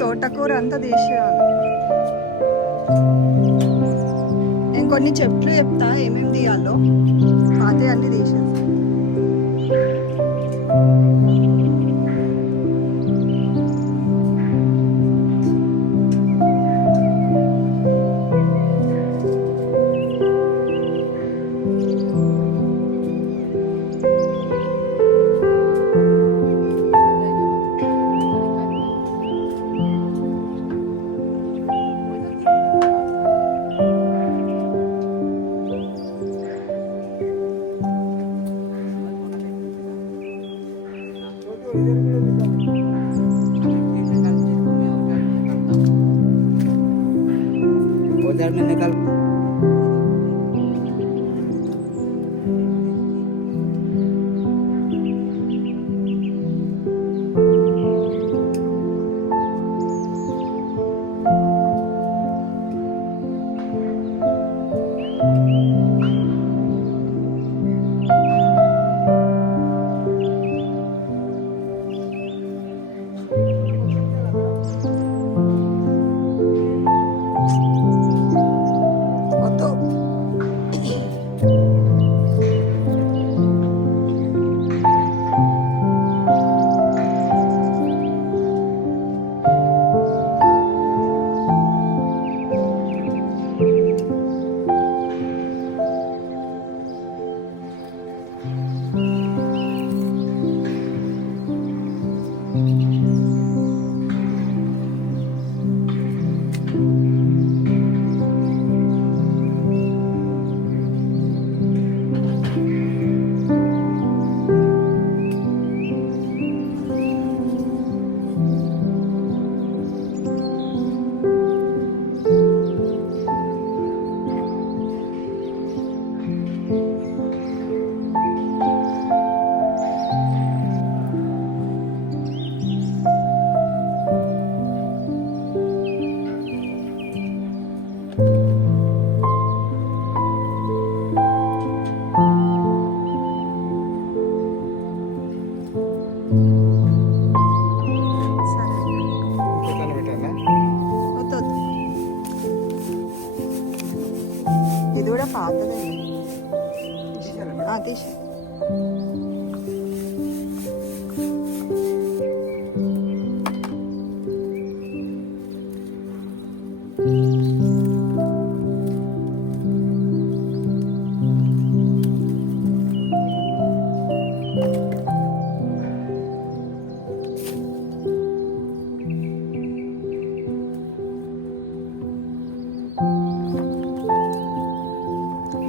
తోటకూర అంతా తీసేయాలి. నేను కొన్ని చెట్లు చెప్తా ఏమేమి తీయాలో, పాత అన్నీ తీసేస్తా. उधर में निकल ఇది కూడా పాతదే తీసి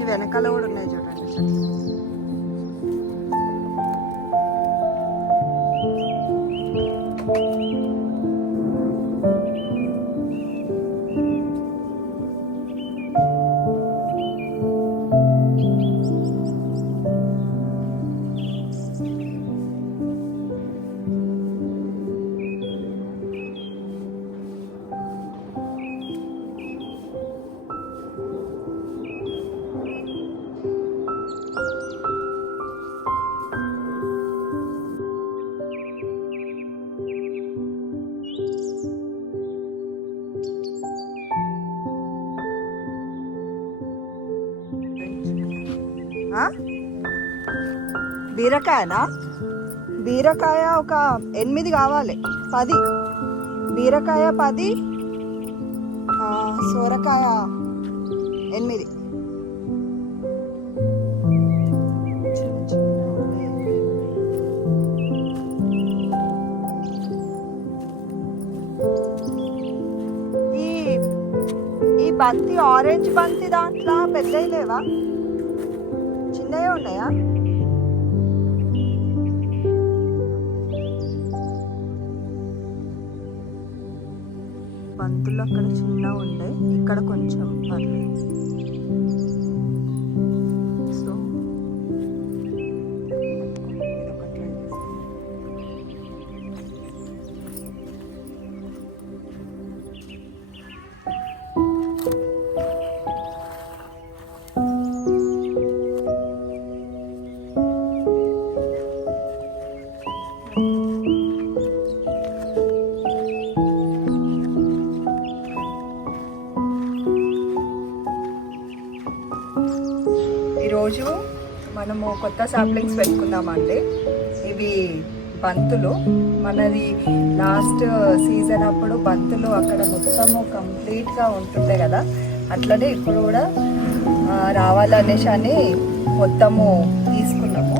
వెనకాల కూడా ఉన్నాయి చూడండి. బీరకాయనా? బీరకాయ ఒక 8 కావాలి. 10 బీరకాయ, 10 సోరకాయ 8. ఈ బంతి, ఆరెంజ్ బంతి దాంట్లో పెద్దవి లేవా? చిన్నవి ఉన్నాయా? బంతులు అక్కడ చిన్న ఉండే, ఇక్కడ కొంచెం పర్లేదు. సో ఈరోజు మనము కొత్త సాప్లింగ్స్ పెట్టుకుందామండి. ఇవి బంతులు. మనది లాస్ట్ సీజన్ అప్పుడు బంతులు అక్కడ మొత్తము కంప్లీట్గా ఉంటుండే కదా, అట్లనే ఇప్పుడు కూడా రావాలనేసి అని మొత్తము తీసుకున్నాము.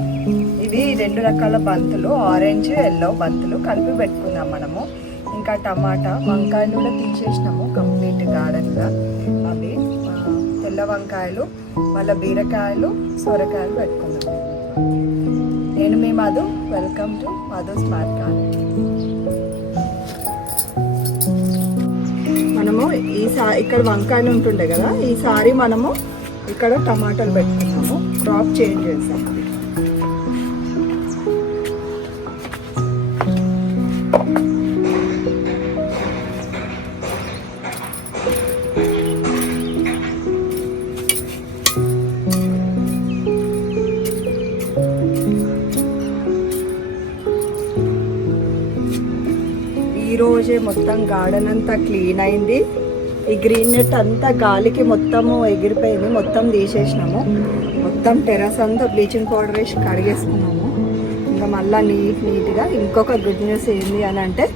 ఇవి 2 రకాల బంతులు, ఆరెంజ్ ఎల్లో బంతులు కలిపి పెట్టుకుందాం మనము. ఇంకా టమాటా, వంకాయలు కూడా తీసేసినాము కంప్లీట్ గార్డెన్గా. అవి తెల్ల వంకాయలు, మళ్ళీ బీరకాయలు, సొరకాయలు పెట్టుకున్నాము. నేను మీ Madhu. Welcome to Madhu smart garden. మనము ఇక్కడ వంకాయలు ఉంటుండే కదా, ఈసారి మనము ఇక్కడ టమాటాలు పెట్టుకున్నాము. క్రాప్ చేంజ్ చేసాము. ఈరోజే మొత్తం గార్డెన్ అంతా క్లీన్ అయింది. ఈ గ్రీన్ నెట్ అంతా గాలికి మొత్తము ఎగిరిపోయింది. మొత్తం తీసేసినాము. మొత్తం టెర్రస్ అంతా బ్లీచింగ్ పౌడర్ వేసి కడిగేసుకున్నాము. ఇంకా మళ్ళీ నీట్గా. ఇంకొక గుడ్ న్యూస్ ఏంటి అని అంటే,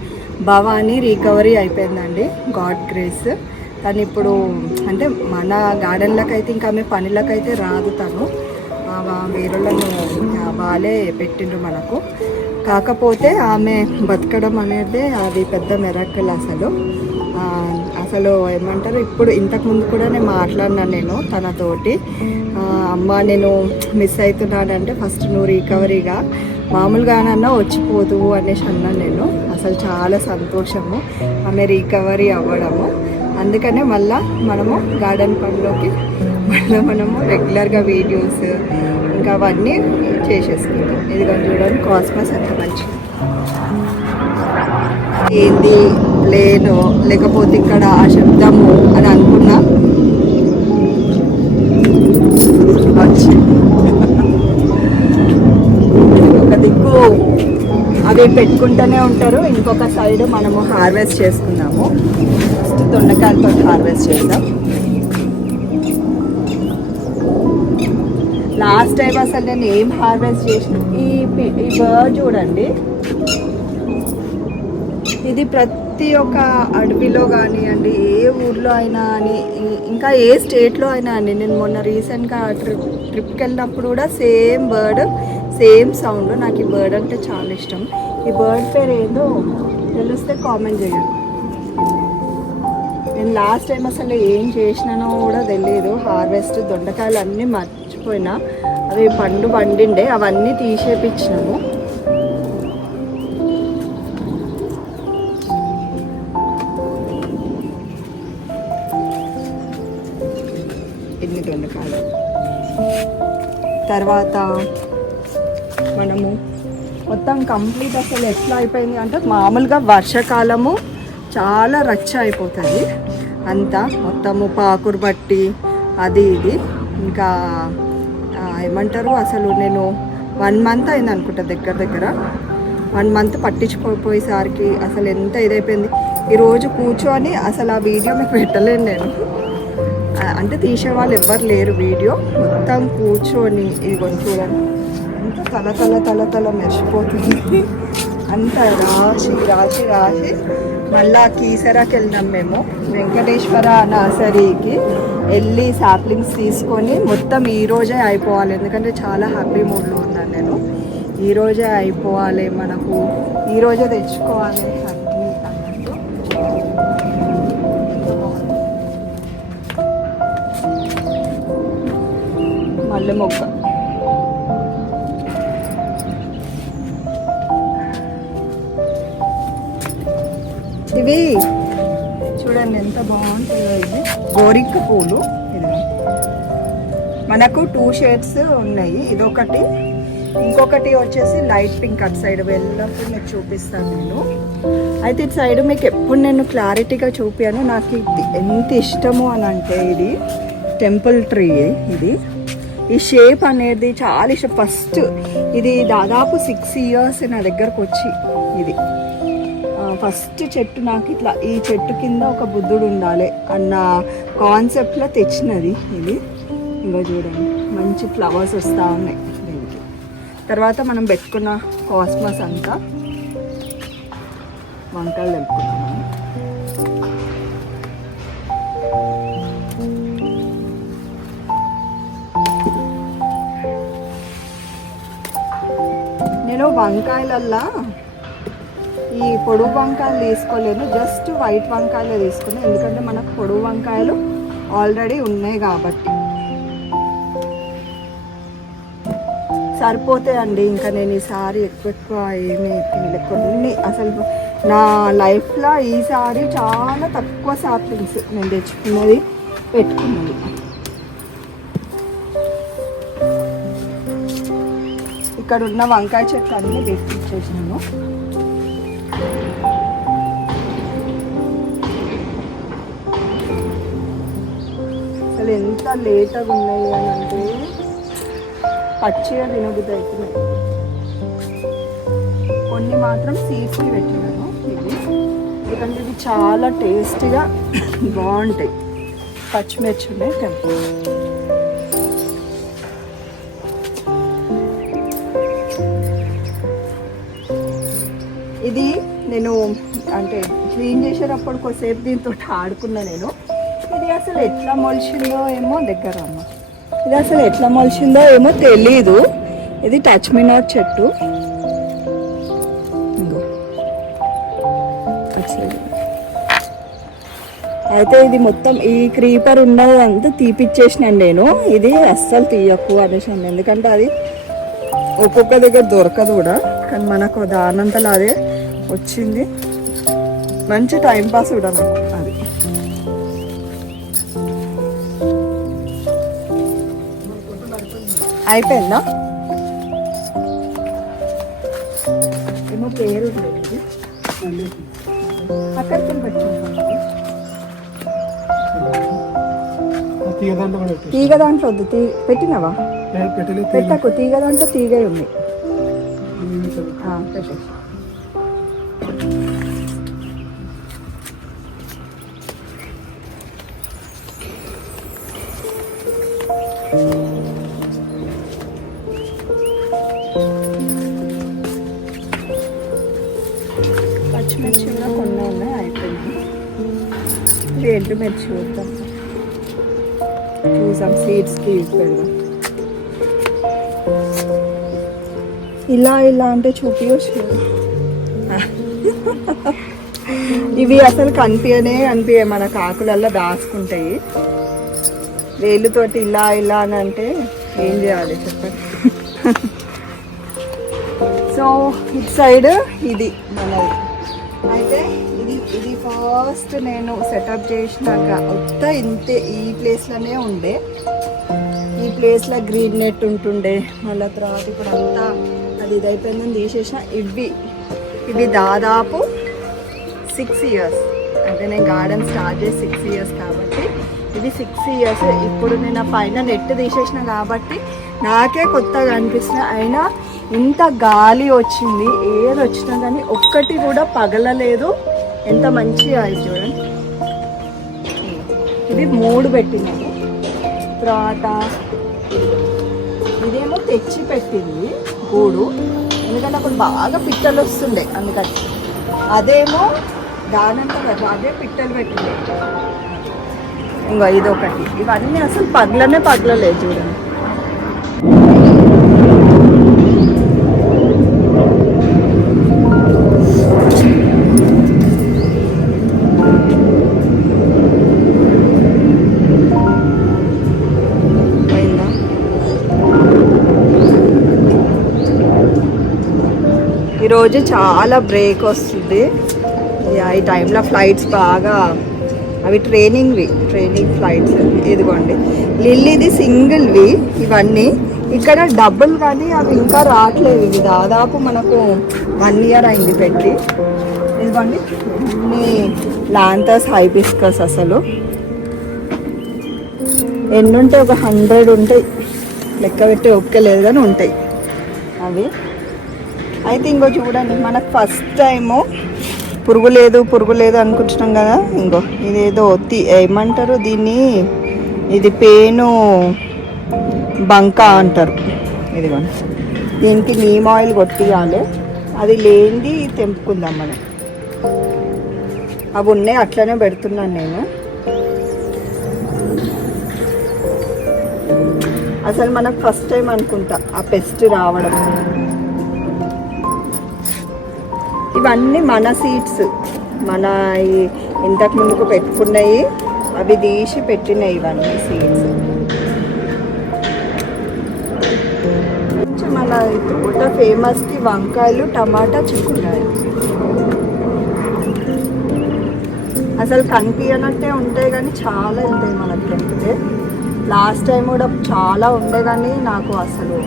భవానీ రికవరీ అయిపోయిందండి, గాడ్ గ్రేస్. తను ఇప్పుడు అంటే మన గార్డెన్లకైతే ఇంకా ఆమె పనులకైతే రాదు. తను వేరులను వాళ్ళే పెట్టిండ్రు మనకు. కాకపోతే ఆమె బతకడం అనేది అది పెద్ద మిరాకిల్. అసలు ఏమంటారు, ఇప్పుడు ఇంతకుముందు కూడా నేను మాట్లాడినాను నేను తనతోటి. అమ్మ నేను మిస్ అవుతున్నానంటే ఫస్ట్ నువ్వు రికవరీగా మామూలుగానన్నా వచ్చిపోదు అనేసి అన్నాను నేను. అసలు చాలా సంతోషము ఆమె రికవరీ అవ్వడము. అందుకనే మళ్ళీ మనము గార్డెన్ పనిలోకి మనము రెగ్యులర్గా వీడియోస్ ఇంకా అవన్నీ చేసేసుకుంటాం. ఇదిగో చూడండి కాస్మస్ ఎంత మంచిది. ఏంది ప్లేను లేకపోతే ఇక్కడ ఆ శబ్దము అని అనుకున్నా వచ్చి ఒక దిక్కు అవి పెట్టుకుంటూనే ఉంటారు. ఇంకొక సైడ్ మనము హార్వెస్ట్ చేసుకున్నాము. ఫస్ట్ దొండకాయలతో హార్వెస్ట్ చేద్దాం. లాస్ట్ టైం అసలు నేను ఏం హార్వెస్ట్ చేసిన ఈ బర్డ్ చూడండి. ఇది ప్రతి ఒక్క అడవిలో కానివ్వండి, ఏ ఊర్లో అయినా అని, ఇంకా ఏ స్టేట్లో అయినా అండి. నేను మొన్న రీసెంట్గా ట్రిప్కి వెళ్ళినప్పుడు కూడా సేమ్ బర్డ్, సేమ్ సౌండ్. నాకు ఈ బర్డ్ అంటే చాలా ఇష్టం. ఈ బర్డ్ పేరు ఏదో తెలిస్తే కామెంట్ చేయండి. నేను లాస్ట్ టైం అసలు ఏం చేసినానో కూడా తెలియదు. హార్వెస్ట్ దొండకాయలు అన్నీ మర్చిపోయినా. అవి పండిండే అవన్నీ తీసేపించినాము. ఎన్ని దొండకాయలు. తర్వాత మనము మొత్తం కంప్లీట్ అసలు ఎట్లా అయిపోయింది అంటే, మామూలుగా వర్షాకాలము చాలా రచ్చ అయిపోతుంది అంతా. మొత్తము పాకురు బట్టి అది ఇది. ఇంకా ఏమంటారు, అసలు నేను 1 మంత్ అయింది అనుకుంటా, దగ్గర 1 మంత్ పట్టించుకోపోయేసరికి అసలు ఎంత ఇదైపోయింది. ఈరోజు కూర్చొని అసలు ఆ వీడియో మీకు పెట్టలేను నేను. అంటే తీసేవాళ్ళు ఎవ్వరు లేరు. వీడియో మొత్తం కూర్చొని ఇది చూడండి ఎంత తల మెరిసిపోతుంది. అంత రాసి మళ్ళా కీసరాకి వెళ్ళినాం మేము. వెంకటేశ్వర నర్సరీకి వెళ్ళి సాప్లింగ్స్ తీసుకొని మొత్తం ఈరోజే అయిపోవాలి. ఎందుకంటే చాలా హ్యాపీ మూడ్లో ఉన్నాను నేను. ఈరోజే అయిపోవాలి, మనకు ఈరోజే తెచ్చుకోవాలి అన్నీ అన్నట్టు. మల్లె మొక్క ఇవి చూడండి ఎంత బాగుంటుందో. ఇది గోరింక పూలు. ఇది మనకు 2 షేడ్స్ ఉన్నాయి. ఇదొకటి, ఇంకొకటి వచ్చేసి లైట్ పింక్. అటు సైడ్ వెళ్ళినప్పుడు మీకు చూపిస్తాను నేను. అయితే ఇటు సైడ్ మీకు ఎప్పుడు నేను క్లారిటీగా చూపాను. నాకు ఇది ఎంత ఇష్టము అని అంటే, ఇది టెంపుల్ ట్రీ. ఇది ఈ షేప్ అనేది చాలా ఇష్టం. ఫస్ట్ ఇది దాదాపు 6 ఇయర్స్ నా దగ్గరకు వచ్చి, ఇది ఫస్ట్ చెట్టు నాకు ఇట్లా ఈ చెట్టు కింద ఒక బుద్ధుడు ఉండాలి అన్న కాన్సెప్ట్లో తెచ్చినది ఇది. ఇంకా చూడండి మంచి ఫ్లవర్స్ వస్తూ ఉన్నాయి దీనికి. తర్వాత మనం పెట్టుకున్న కాస్మస్ అంతా వంకాయలు తెంపుకున్నాము. నేను వంకాయలల్లా ఈ పొడుగు వంకాయలు తీసుకోలేను, జస్ట్ వైట్ వంకాయలు తీసుకున్నాను. ఎందుకంటే మనకు పొడుగు వంకాయలు ఆల్రెడీ ఉన్నాయి కాబట్టి సరిపోతాయండి. ఇంకా నేను ఈసారి ఎక్కువ ఏమీ తినలే. కొన్ని అసలు నా లైఫ్లో ఈసారి చాలా తక్కువ సాప్లింగ్స్ నేను తెచ్చుకున్నది పెట్టుకున్నది. ఇక్కడ ఉన్న వంకాయ చెట్లు అన్నీ పెట్టించేసినాను. అసలు ఎంత లేతగా ఉన్నాయి అని అంటే పచ్చిగా తినబుద్ధి అవుతున్నాయి. కొన్ని మాత్రం సీడ్స్కి పెట్టినాను ఇవి, ఎందుకంటే ఇవి చాలా టేస్టీగా బాగుంటాయి. పచ్చిమిర్చి ఉన్నాయి టెంపుల్. ఇది నేను అంటే క్లీన్ చేసేటప్పుడు కొద్దిసేపు దీంతో ఆడుకున్నా నేను. ఇది అసలు ఎట్లా మొలిచిందో ఏమో దగ్గర అమ్మ, ఇది అసలు ఎట్లా మొలిచిందో ఏమో తెలీదు. ఇది టచ్ మీ నాట్ చెట్టు. అయితే ఇది మొత్తం ఈ క్రీపర్ ఉన్నదంతా తీపిచ్చేసినాను నేను. ఇది అస్సలు తీయకు అనేసాను, ఎందుకంటే అది ఒక్కొక్క దగ్గర దొరకదు కూడా. కానీ మనకు దానంతలో అదే వచ్చింది. మంచి టైంపాస్ కూడా నాకు అది. అయిపోయిందా? ఏమో పేరు ఉండేది అక్కడికి పెట్టుకుంటాను. తీగ దాంట్లో వద్దు, పెట్టినావా? పెట్టకు, తీగ దాంట్లో తీగ ఉంది. పెట్టే పచ్చిమిర్చి కూడా కొన్ని ఉన్నాయి, అయిపోయింది. ఎండు మిర్చి చూద్దాం, చూసాం సీడ్స్కి పెడదాం. ఇలా ఇలా అంటే చూపించు. ఇవి అసలు కనిపించే మన కాకులల్లో దాచుకుంటాయి. వేలుతోటి ఇలా ఇలా అని అంటే ఏం చేయాలి చెప్పండి. సో ఇటు సైడ్ ఇది మనది. అయితే ఇది ఫస్ట్ నేను సెటప్ చేసినాక మొత్తం ఇంతే ఈ ప్లేస్లోనే ఉండే. ఈ ప్లేస్లో గ్రీన్ నెట్ ఉంటుండే. మళ్ళీ తర్వాత ఇప్పుడు అంతా అది ఇదైపోయిందని తీసేసిన. ఇవి దాదాపు 6 ఇయర్స్, అంటే నేను గార్డెన్ స్టార్ట్ చేసి 6 ఇయర్స్ కాబట్టి ఇవి 6 ఇయర్స్. ఇప్పుడు నేను పైన నెట్ తీసేసిన కాబట్టి నాకే కొత్తగా అనిపిస్తుంది. అయినా ఇంత గాలి వచ్చింది, ఏది వచ్చినా కానీ ఒక్కటి కూడా పగలలేదు. ఎంత మంచిగా అయింది చూడండి. ఇది 3 పెట్టినాను. తర్వాత ఇదేమో తెచ్చి పెట్టింది గూడు, ఎందుకంటే అప్పుడు బాగా పిట్టలు వస్తుండే అందుకని. అదేమో దానంతా అదే పిట్టలు పెట్టింది. ఇంకో ఇదొకటి. ఇవన్నీ అసలు పగలలేదు చూడండి. ఈరోజు చాలా బ్రేక్ వస్తుంది. ఈ టైంలో ఫ్లైట్స్ బాగా, అవి ట్రైనింగ్ ఫ్లైట్స్. ఇదిగోండి లిల్లీది సింగిల్వి ఇవన్నీ. ఇక్కడ డబుల్ కానీ అవి ఇంకా రావట్లేదు. ఇవి దాదాపు మనకు 1 ఇయర్ అయింది పెట్టి. ఇదిగోండి ఇన్ని లాంతస్ హైబిస్కస్. అసలు ఎన్ని ఉంటాయి? ఒక 100 ఉంటాయి. లెక్క పెట్టి ఒక్కలేదు కానీ ఉంటాయి అవి. అయితే ఇంకో చూడండి, మనకు ఫస్ట్ టైము పురుగు లేదు అనుకుంటున్నాం కదా. ఇంకో ఇదేదో ఏమంటారు దీన్ని, ఇది పేను బంక అంటారు. ఇదిగోండి, దీనికి నీమ్ ఆయిల్ కొట్టియాలి. అది లేనిది తెంపుకుందాం మనం. అవి ఉన్నాయి, అట్లనే పెడుతున్నాను నేను. అసలు మనకు ఫస్ట్ టైం అనుకుంటా ఆ పెస్ట్ రావడం. ఇవన్నీ మన సీడ్స్, మన ఇంతకు ముందుకు పెట్టుకున్నాయి, అవి తీసి పెట్టినాయి ఇవన్నీ సీడ్స్. మన తోట ఫేమస్కి వంకాయలు, టమాటా, చిక్కుడుకాయలు అసలు కనిపించనట్టే ఉంటాయి కానీ చాలా వెళ్తాయి మనకి తెంపితే. లాస్ట్ టైం కూడా చాలా ఉండే కానీ నాకు అసలు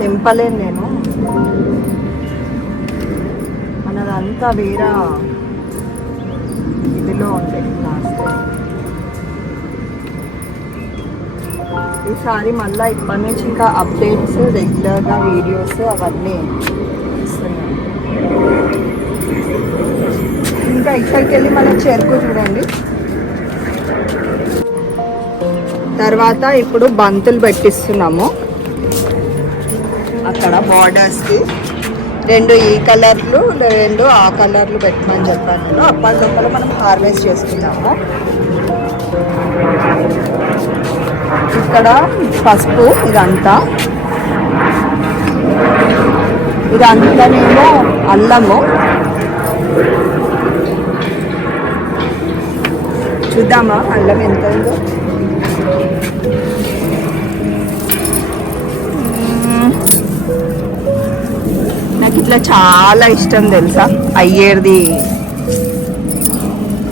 తెంపలేను నేను. మనదంతా వేరే ఇదిలో ఉండే లాస్ట్ టైం. ఈసారి మళ్ళీ ఇప్పటి నుంచి ఇంకా అప్డేట్స్, రెగ్యులర్గా వీడియోస్ అవన్నీ ఇస్తున్నాను. ఇంకా ఇక్కడికి వెళ్ళి మన చెరుకు చూడండి. తర్వాత ఇప్పుడు బంతులు పెట్టిస్తున్నాము అక్కడ బార్డర్స్కి. 2 ఈ కలర్లు, 2 ఆ కలర్లు పెట్టమని చెప్పాను నేను. అప్పటి లోపల మనం హార్వెస్ట్ చేసుకున్నాము. ఇక్కడ పసుపు, ఇదంతానేమో అల్లము. చూద్దామా అల్లం ఎంత ఉందో. నాకు ఇట్లా చాలా ఇష్టం తెలుసా అయ్యేది,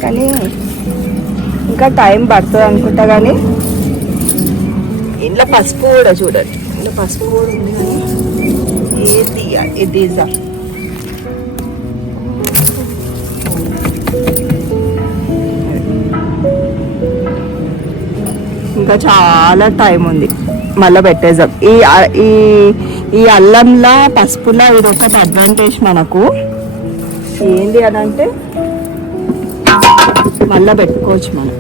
కానీ ఇంకా టైం పడుతుంది అనుకుంటా. కానీ ఇంట్లో పసుపు కూడా చూడండి, ఇంట్లో పసుపు కూడా ఉంది. కానీ ఇది ఇంకా చాలా టైం ఉంది, మళ్ళీ పెట్టేద్దాం. ఈ అల్లంలా పసుపులా ఇది ఒకటి అడ్వాంటేజ్ మనకు. ఏంటి అని అంటే మళ్ళీ పెట్టుకోవచ్చు మనం.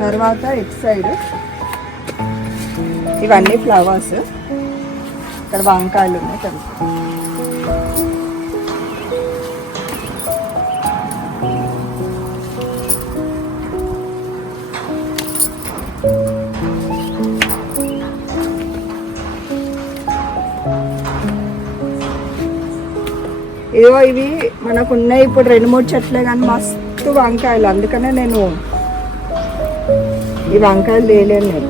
తర్వాత ఇటు సైడ్ ఇవన్నీ ఫ్లవర్స్, ఇక్కడ వంకాయలు ఉన్నాయి తెలుసు. ఇదిగో ఇవి మనకు ఉన్నాయి ఇప్పుడు 2-3 చెట్లే కానీ మస్తు వంకాయలు. అందుకనే నేను ఈ వంకాయలు లేలేను నేను.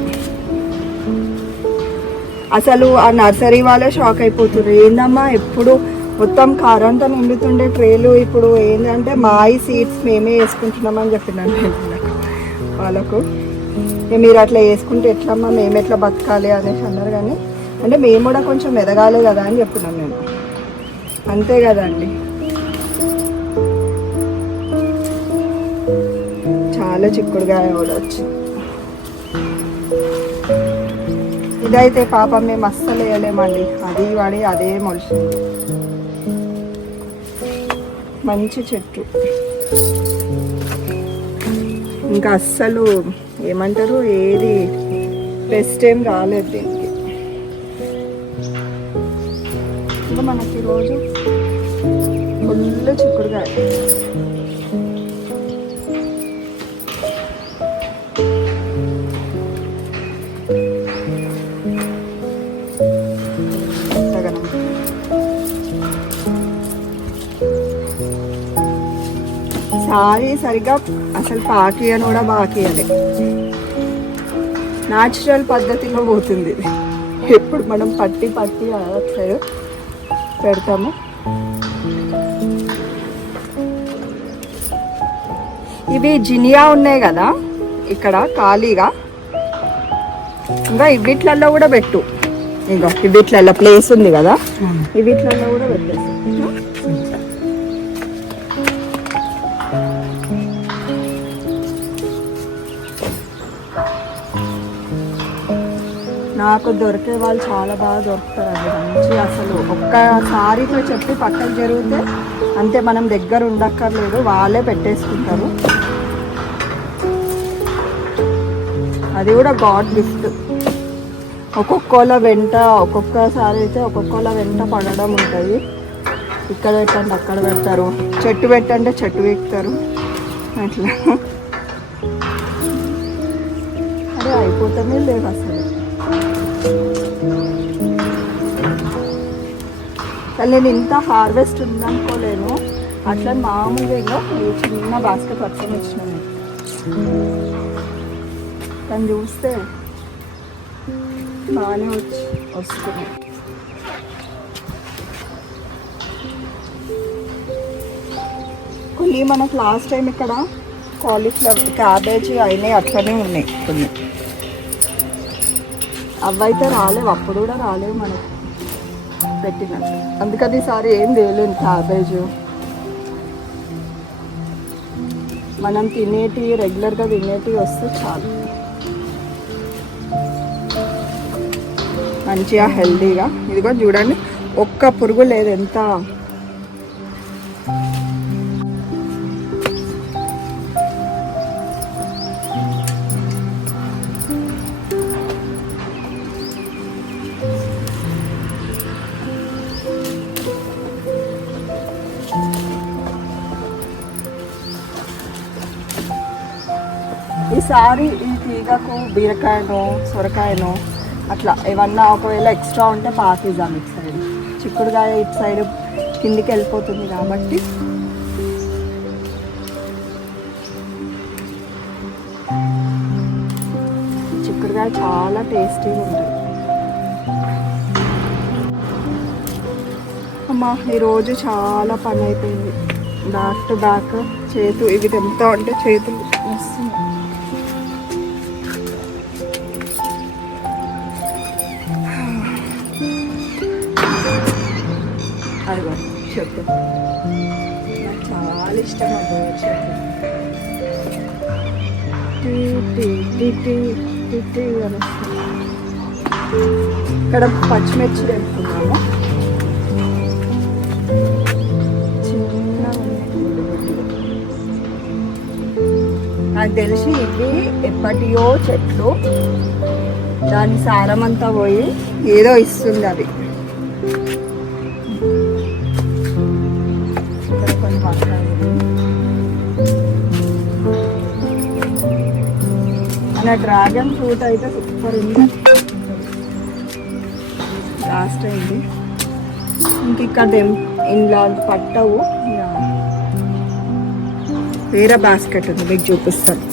అసలు ఆ నర్సరీ వాళ్ళే షాక్ అయిపోతున్నారు, ఏందమ్మా ఎప్పుడు మొత్తం కారంతా నిండుతుండే ట్రేలు, ఇప్పుడు ఏంటంటే మాయి సీడ్స్ మేమే వేసుకుంటున్నామని చెప్పినాను నేను వాళ్ళకు. మీరు అట్లా వేసుకుంటే ఎట్లమ్మా, మేము ఎట్లా బతకాలి అనేసి అన్నారు. కానీ అంటే మేము కూడా కొంచెం ఎదగాలి కదా అని చెప్పినాం మేము. అంతే కదండి. చాలా చిక్కుడుగా కూడా వచ్చింది. ఇదైతే పాపం మేము అస్సలు వేయలేమండి, అది వాడి అదే మొలిచింది. మంచి చెట్టు, ఇంకా అస్సలు ఏమంటారు ఏది పెస్ట్ ఏం రాలేదు దీనికి. ఇంకా మనకి రోజు ఫుల్ చిక్కుడుగా. సారీ సరిగా అసలు పాకియను కూడా బాకియాలి, న్యాచురల్ పద్ధతిలో పోతుంది. ఎప్పుడు మనం పట్టి సైడ్ పెడతాము. ఇవి జినియా ఉన్నాయి కదా ఇక్కడ ఖాళీగా, ఇంకా ఇవిట్లలో కూడా పెట్టు. ఇంకా ఇవిట్లలో ప్లేస్ ఉంది కదా, ఇవిట్లలో కూడా పెట్టేసి. నాకు దొరికే వాళ్ళు చాలా బాగా దొరుకుతారండి, మంచి అసలు ఒక్కసారితో చెప్పి పక్కకు జరిగితే అంతే, మనం దగ్గర ఉండక్కర్లేదు, వాళ్ళే పెట్టేసుకుంటారు. అది కూడా గాడ్ గిఫ్ట్. ఒక్కొక్కళ్ళ వెంట ఒక్కొక్కసారి అయితే ఒక్కొక్కళ్ళ వెంట పడడం ఉంటుంది. ఇక్కడ పెట్టండి అక్కడ పెడతారు, చెట్టు పెట్టంటే చెట్టు ఎక్కుతారు, అట్లా అదే అయిపోతానే లేదు అసలు. కానీ నేను ఇంత హార్వెస్ట్ ఉందనుకోలేను. అట్లా మామూలుగా ఈ చిన్న బాస్కెట్ పట్టుకొని వచ్చినాను. కానీ చూస్తే బాగానే వస్తుంది. కొన్ని మనకు లాస్ట్ టైం ఇక్కడ కాలీఫ్లవర్, క్యాబేజీ అయినాయి, అట్లనే ఉన్నాయి కొన్ని. అవైతే రాలేవు, అప్పుడు కూడా రాలేవు మనకు పెట్టినట్టు. అందుకని ఈసారి ఏం తేలేదు క్యాబేజ్. మనం రెగ్యులర్గా తినేటివి వస్తే చాలు, మంచిగా హెల్తీగా. ఇది కూడా చూడండి, ఒక్క పురుగు లేదు. ఎంత ఈసారి ఈ తీగకు బీరకాయనో సొరకాయనో అట్లా ఏమన్నా ఒకవేళ ఎక్స్ట్రా ఉంటే పాతిద్దాం ఇటు సైడ్. చిక్కుడుకాయ ఇటు సైడ్ కిందికి వెళ్ళిపోతుంది కాబట్టి చిక్కుడుకాయ చాలా టేస్టీగా ఉంటుంది. అమ్మా ఈరోజు చాలా పని అయిపోయింది, బ్యాక్ టు బ్యాక్. ఇవి తెంపుతా ఉంటే చేతులు వస్తున్నాయి. అదిగో చెట్టు నాకు చాలా ఇష్టం అబ్బా చెట్టు. ఇక్కడ పచ్చిమిర్చి తెంపుకున్నాము, చిన్నగా. నాకు తెలిసి ఇవి ఎప్పటియో చెట్లు, దాని సారం అంతా పోయి ఏదో ఇస్తుంది అది. మన డ్రాగన్ ఫ్రూట్ అయితే సూపర్ ఉంది, లాస్ట్ అయింది. ఇంక ఇక్కడ ఇంట్లో పట్టవు, వేరే బాస్కెట్ ఉంది, మీకు చూపిస్తాను.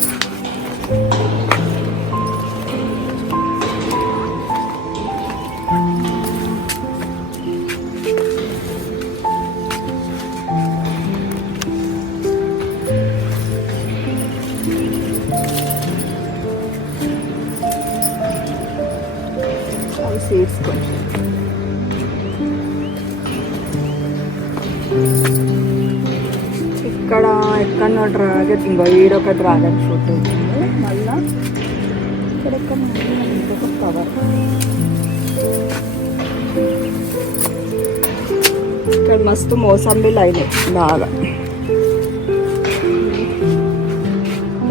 సీడ్స్ కొంచెం ఇక్కడ ఎక్కడో డ్రాగన్, ఇంకో ఈడొక డ్రాగన్ ఫ్రూట్ ఉంటుంది. మళ్ళీ ఇక్కడ ఇంకొక కవర్. ఇక్కడ మస్తు మోసంబీలు అయినాయి బాగా.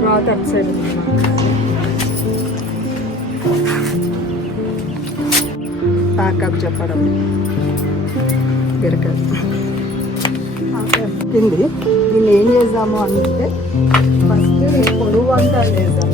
తర్వాత అటు సైడ్ ప్యాకప్ చెప్పడం తింది. దీన్ని ఏం చేద్దాము అంటే ఫస్ట్ పొడుగు వంకాయలు వేద్దాం.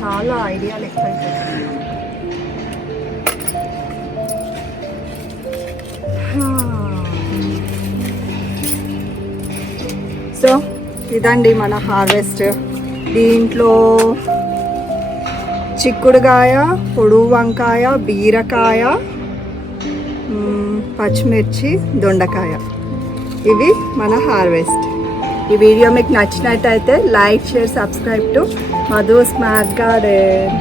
చాలా ఐడియాలు ఎక్కువైపోతాయి. సో ఇదండి మన హార్వెస్ట్. దీంట్లో చిక్కుడుకాయ, పొడుగు వంకాయ, బీరకాయ, పచ్చిమిర్చి, దొండకాయ, ఇవి మన హార్వెస్ట్. ఈ వీడియో మీకు నచ్చినట్టయితే like, share, subscribe to Madhu smart garden